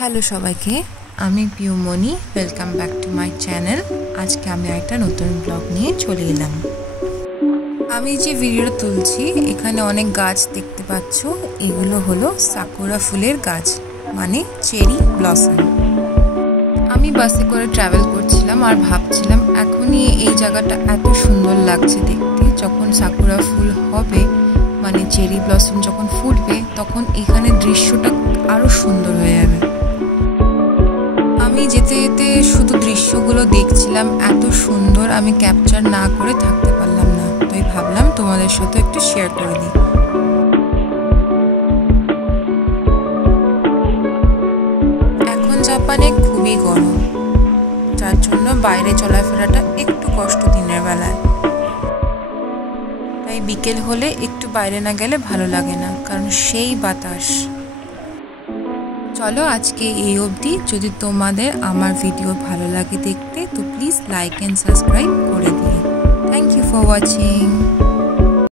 Hello সবাইকে, আমি Piumoni. Welcome back to my channel. আজকে আমি একটা নতুন ব্লগ নিয়ে চলে এলাম। আমি যে ভিডিওটা তুলছি এখানে অনেক গাছ দেখতে পাচ্ছ। এগুলো হলো সাকুরা ফুলের গাছ, মানে চেরি ব্লসম। আমি বাসে করে ট্রাভেল করছিলাম আর ভাবছিলাম এখনই এই জায়গাটা এত সুন্দর লাগছে দেখতে। যখন সাকুরা ফুল হবে, মানে চেরি ব্লসম যখন ফুটবে, তখন এখানে দৃশ্যটা আরও সুন্দর হয়ে যাবে। আমি যেতে যেতে শুধু দৃশ্যগুলো দেখছিলাম, এত সুন্দর, আমি ক্যাপচার না করে থাকতে পারলাম না। তাই ভাবলাম তোমাদের সাথে একটু শেয়ার করে দিই। এখন জাপানে খুবই গরম, যার জন্য বাইরে চলাফেরাটা একটু কষ্ট দিনের বেলায়। তাই বিকেল হলে একটু বাইরে না গেলে ভালো লাগে না, কারণ সেই বাতাস। চলো আজকে এই অবধি। যদি তোমাদের আমার ভিডিও ভালো লাগে দেখতে, তো প্লিজ লাইক অ্যান্ড সাবস্ক্রাইব করে দিও। Thank you for watching.